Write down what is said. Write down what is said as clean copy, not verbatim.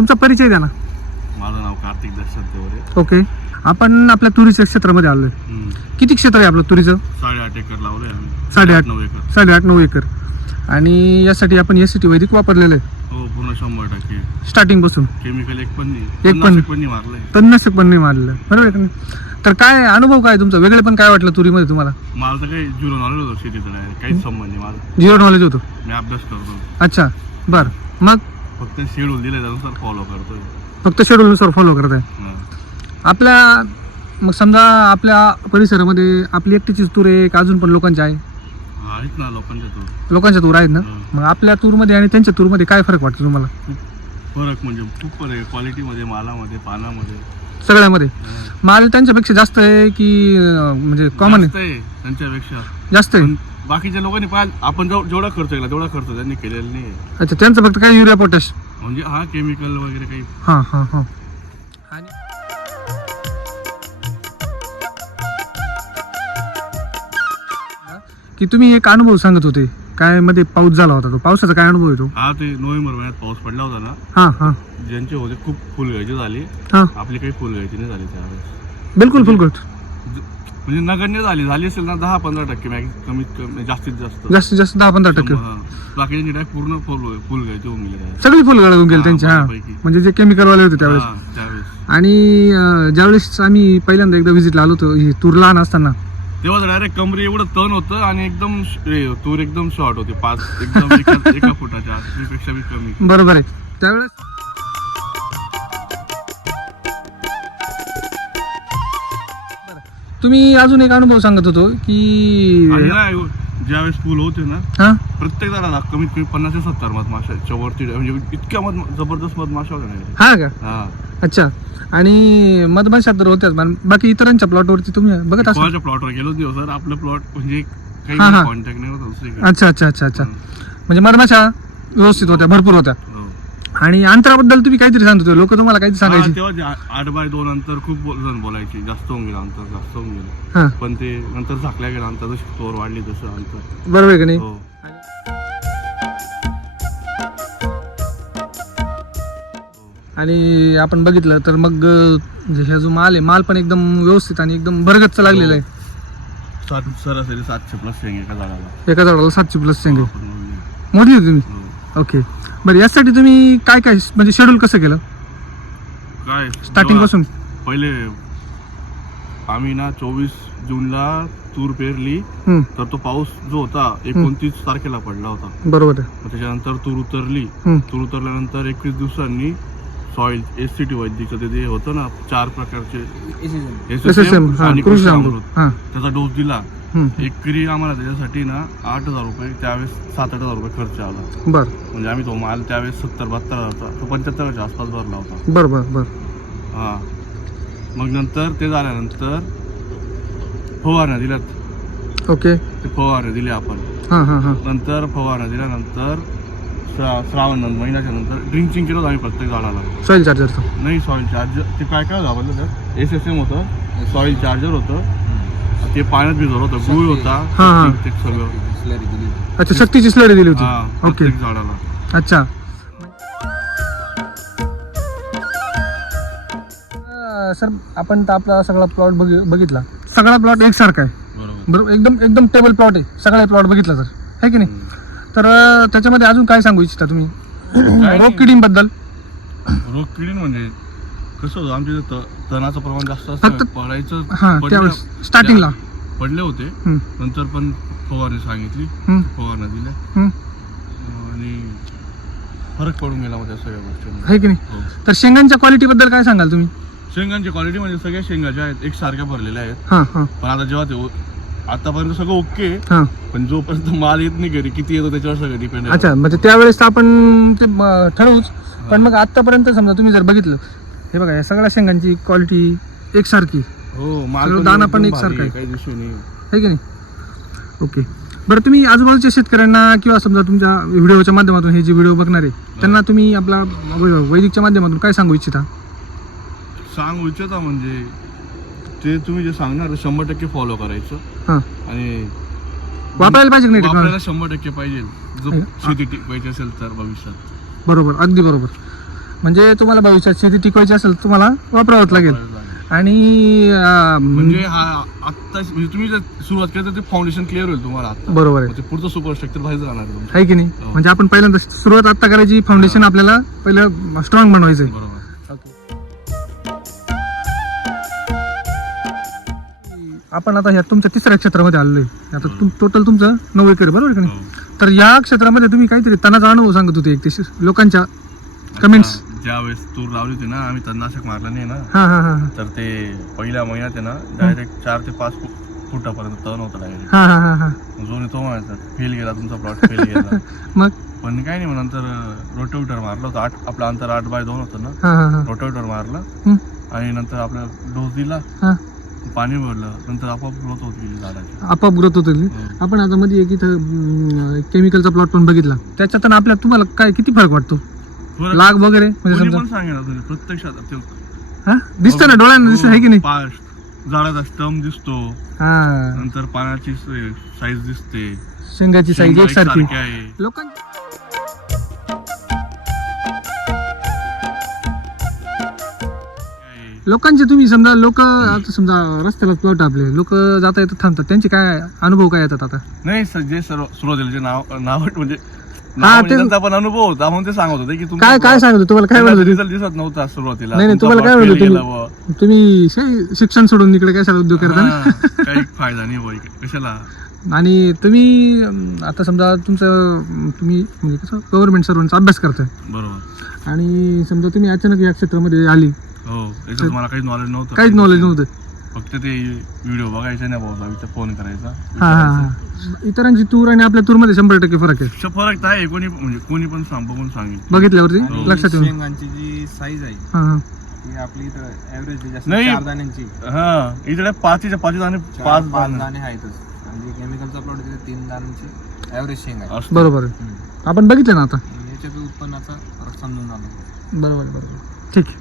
तुमचा परिचय द्या ना. माझं नाव कार्तिक दर्शन देवरे. ओके. आपण आपल्या तुरीच्या क्षेत्रामध्ये आलोय. किती क्षेत्र आहे आपलं तुरीचं? 8.5 एकर लावलंय आम्ही. 8.5 एकर. 8.5-9 एकर. आणि यासाठी आपण एसीटी वैदिक वापरलेलं आहे हो पूर्ण 100% स्टार्टिंग पासून. केमिकल एक पण पण नाही मारलंय. तणनाशक पण नाही मारलेलं, बरोबर आहे का नाही? तर काय अनुभव काय तुमचा, वेगळे पण काय वाटलं तुरीमध्ये तुम्हाला? मला तर काही झिरो नॉलेज होतं शेतीचं, काहीच संबंध नाही माझा. झिरो नॉलेज होतं. मी अभ्यास करतो. अच्छा बरं. मग फक्त शेड्यूल दिलं त्यानुसार फॉलो करतोय. फक्त शेड्यूलनुसार फॉलो करत आहे. आपल्या मग समजा आपल्या परिसरामध्ये आपली एकटीचीच तूर आहे का अजून पण लोकांची आहे? आहेत ना लोकांच्या तूर आहेत ना. मग आपल्या तूरमध्ये आणि त्यांच्या तूरमध्ये काय फरक वाटतो तुम्हाला? फरक म्हणजे खूप फरक आहे क्वालिटीमध्ये, मालामध्ये, पानामध्ये, सगळ्यामध्ये. माल त्यांच्यापेक्षा जास्त आहे की म्हणजे कॉमन आहे? त्यांच्यापेक्षा जास्त आहे. बाकीच्या लोकांनी पाहिजे आपण जेवढा खर्च केला तेवढा खर्च त्यांनी केलेला नाही. अच्छा, त्यांचं फक्त काय युरिया पोटॅश म्हणजे हा केमिकल वगैरे काही. हां हां हां. की तुम्ही एक अनुभव सांगत होते काय मध्ये पाऊस झाला होता, तो पावसाचा काय अनुभव येतो? हा ते नोव्हेंबर महिन्यात पाऊस पडला होता ना. हां हां. ज्यांचे होते खूप फुलगळीचे झाली. हां आपली काही फुलगळीची नाही झाली त्यावेळेस. बिलकुल फुलगट म्हणजे नगण्य झाली असेल ना 10-15% कमीत कमी, जास्तीत जास्त जास्तीत जास्त 10-15%. बाकीचे डायरेक्ट पूर्ण फुलगळीचे होऊन गेले. सगळी फुलं गळून गेली त्यांची. हां म्हणजे जे केमिकलवाले होते त्यावेळेस. आणि ज्यावेळेस आम्ही पहिल्यांदा एकदा व्हिजिटला आलो होतो ही तूर लहान असताना, तेव्हा डायरेक्ट कमरे एवढं तण होतं आणि एकदम तूर एकदम शॉर्ट होती. 5 एकदम एका फुटाच्या पेक्षा बी कमी. बरोबर आहे. त्यावेळेस तुम्ही अजून एक अनुभव सांगत होतो की ज्यावेळेस फुल होते ना हा प्रत्येक झाडाला कमीत कमी 50 ते 70 मधमाशाच्या वरती, म्हणजे इतक्या जबरदस्त मधमाशा होत्या नाही. हा का? अच्छा. आणि मधमाशा तर होत्याच, बाकी इतरांच्या प्लॉटवरती तुम्ही बघत असाल? कोणाच्या प्लॉटवर गेलो होतो सर, आपलं प्लॉट म्हणजे काही कॉन्टॅक्ट नाही होता दुसरीकडे. अच्छा अच्छा अच्छा अच्छा. म्हणजे मधमाशा व्यवस्थित होत्या, भरपूर होत्या. आणि अंतराबद्दल तुम्ही काहीतरी सांगत होते, लोक तुम्हाला काहीतरी सांगायचे? तेव्हा 8x2 अंतर खूप जण बोलायचे, जास्त होऊन गेलं अंतर, जास्त होऊन गेलं. पण ते नंतर झाकल्या गेलं अंतर, जशी तोर वाढली तसं अंतर. बरोबर आहे का नाही? आणि आपण बघितलं तर मग हा जो माल आहे, माल पण एकदम व्यवस्थित आणि एकदम भरगच्च लागलेला आहे. सरासरी 700 प्लस शेंगे एका झाडाला. एका झाडाला 700 प्लस शेंगे मोडली होती तुम्ही? ओके. बरं, यासाठी तुम्ही काय काय म्हणजे शेड्यूल कसं केलं काय स्टार्टिंग पासून? पहिले आम्ही ना 24 जूनला तूर पेरली, तर तो पाऊस जो होता 29 तारखेला पडला होता. बरोबर आहे. त्याच्यानंतर तूर उतरली. तूर उतरल्यानंतर 21 दिवसांनी सॉइल एसीटी वैदिकचं ते होतं ना 4 प्रकारचे SSM आणि कृषी अमृत, हां त्याचा डोस दिला. एकरी आम्हाला त्याच्यासाठी ना 8,000 रुपये, त्यावेळेस 7-8 हजार रुपये खर्च आला. बरं. म्हणजे आम्ही तो माल त्यावेळेस 70-72 होता, तो 75च्या आसपास भरला होता. बरं. हा. मग नंतर ते झाल्यानंतर फवारण्या दिल्यात. ओके. ते फवारण्या दिले आपण. नंतर फवारण्या दिल्यानंतर श्रावण महिन्याच्या नंतर ड्रिंचिंग केलं आम्ही प्रत्येक झाडाला. सॉइल चार्जर नाही, सॉइल चार्जर ते काय झालं तर SSM होतं, सॉइल चार्जर होतं, ते पाण्यात भिजवलं होतं, गुळ होता, ते सगळं. अच्छा, शक्तीची स्लरी दिली होती. ओके. झाडाला. अच्छा. सर, आपण तर आपला सगळा प्लॉट बघितला, सगळा प्लॉट एकसारखा आहे. बरोबर. एकदम टेबल प्लॉट आहे, सगळा प्लॉट बघितला सर, आहे की नाही? तर त्याच्यामध्ये अजून काय सांगू इच्छिता तुम्ही रोग किडींबद्दल? रोग किडीन म्हणजे कसं होतं, आमच्या तणाचं प्रमाण जास्त असतं, पडायचं. त्यावेळेस स्टार्टिंगला पडले होते, नंतर पण फवारणी सांगितली, फवारण्या दिल्या आणि फरक पडून गेला त्या सगळ्या गोष्टी, आहे की नाही? तर शेंगांच्या क्वालिटी बद्दल काय सांगाल तुम्ही? शेंगांची क्वालिटी म्हणजे सगळ्या शेंगा ज्या आहेत एकसारख्या भरलेल्या आहेत. पण आता जेव्हा ते आतापर्यंत सगळं ओके, पण जोपर्यंत माल येत नाही घरी, किती येतो त्याच्यावर सगळं डिपेंड आहे. अच्छा, म्हणजे त्यावेळेस आपण ते ठरवूच. पण मग आतापर्यंत समजा तुम्ही जर बघितलं, हे बघा या सगळ्या शेंगांची क्वालिटी एकसारखी. हो, माल दाना पण एकसारखा आहे, काही दिसून नाही, आहे की नाही? ओके. बरं, तुम्ही आजूबाजूच्या शेतकऱ्यांना किंवा समजा तुमच्या व्हिडिओच्या माध्यमातून हे जे व्हिडिओ बघणार आहे त्यांना तुम्ही आपला वैदिकच्या माध्यमातून काय सांगू इच्छिता? म्हणजे ते तुम्ही जे सांगणार 100% फॉलो करायचं आणि वापरायला पाहिजे नाही? वापरायला 100% पाहिजे, जो शेती टिकवायची असेल तर भविष्यात. बरोबर, अगदी बरोबर. म्हणजे तुम्हाला भविष्यात शेती टिकवायची असेल तुम्हाला वापरावंच लागेल. आणि म्हणजे हा आता म्हणजे तुम्ही जर सुरुवात केली तर ते फाउंडेशन क्लिअर होईल तुम्हाला आता. बरोबर आहे, म्हणजे पुढचं सुपर स्ट्रक्चर बाहेर राहणार आहे तुमचं. आहे की नाही. हो. म्हणजे आपण पहिल्यांदा सुरुवात आता करायची, फाउंडेशन आपल्याला पहिलं स्ट्रॉंग बनवायचं आहे. बरोबर. आपण आता ह्या तुमच्या तिसऱ्या क्षेत्रामध्ये आलेलो आहे. आता टोटल तुमचं 9 एकर बरोबर का नाही. हो. तर या क्षेत्रामध्ये तुम्ही काहीतरी तणाचा अनुभव सांगत होते एक ते लोकांच्या कमेंट्स. ज्या वेळेस तूर लावली होती ना, आम्ही तणनाशक मारलं नाही ना, हा हा हा तर ते पहिल्या महिन्यात आहे ना डायरेक्ट 4 ते 5 फुटापर्यंत तण होतं डायरेक्ट. हा हा हा हा जो तो म्हणायचा फेल गेला तुमचा प्लॉट, फेल गेला. मग पण काय नाही, मग नंतर रोटोवेटर मारलं होतं. आपलं अंतर 8x2 होतं ना, हा हा हा रोटोवेटर मारलं हम्म. आणि नंतर आपला डोस दिला, हा पाणी भरलं, नंतर आपोआप ग्रोथ होत गेली झाडाची. आपोआप ग्रोथ होते. आपण आता मध्ये एक इथं केमिकलचा प्लॉट पण बघितला, त्याच्यातून आपल्या तुम्हाला काय किती फरक वाटतो फरक लाग वगैरे म्हणजे कोणी समजा पण सांगेल तुम्ही प्रत्यक्षात ते हा दिसतं ना डोळ्यांना, दिसतं आहे की नाही. झाडाचा स्टम दिसतो, हा नंतर पानाची साईज दिसते, शेंगाची साईज शेंगा एकसारखी. एकसारख्या आहे. लोकांची लोकांचे तुम्ही समजा लोक आता समजा रस्त्याला प्लॉट आपले लोक जाता येतात थांबतात, त्यांचे काय अनुभव काय येतात आता. नाही जे सुरुवातीला जे नाव म्हणजे ते- त्यांचा पण अनुभव होता म्हणून ते सांगत होते की काय काय सांगतो तुम्हाला काय म्हणत होते. रिझल्ट दिसत नव्हता सुरुवातीला. नाही, तुमचा तुम्हाला काय plot म्हणत fail होते गेला बुवा. तुम्ही शिक्षण सोडून इकडे काय सगळं उद्योग करता. हा, काही फायदा नाही बुवा इकडे. कशाला. आणि तुम्ही आता समजा तुम्ही म्हणजे कसं गव्हर्नमेंट सर्वांचा अभ्यास करताय बरोबर. आणि समजा तुम्ही अचानक या क्षेत्रामध्ये आली, हो, याच्यात मला काही नॉलेज नव्हतं. काहीच नॉलेज नव्हतं. फक्त ते व्हिडिओ बघायचे नाही भाऊ, फोन करायचा, हा हा विचारायचं. हा इतरांची तूर आणि आपल्या तूरमध्ये 100% फरक आहे. फरक तर आहे. कोणी पण बघून सांगेल. बघितल्यावरती हो. लक्षात येऊन. शेंगांची जी साईज आहे हा हा ती आपली इथं ऍव्हरेज जास्त नाही. 4 दाण्यांची, हा, इकडे 5 आणि 5 5 दाणे आहेतच. आणि केमिकलचा प्लॉट तिथे 3 दाण्यांची ऍव्हरेज शेंगा आहे. असतं. बरोबर आहे. आपण बघितलं ना आता. आणि याच्यात उत्पन्नाचा फरक समजून आला. बरोबर आहे, बरोबर. ठीक आहे.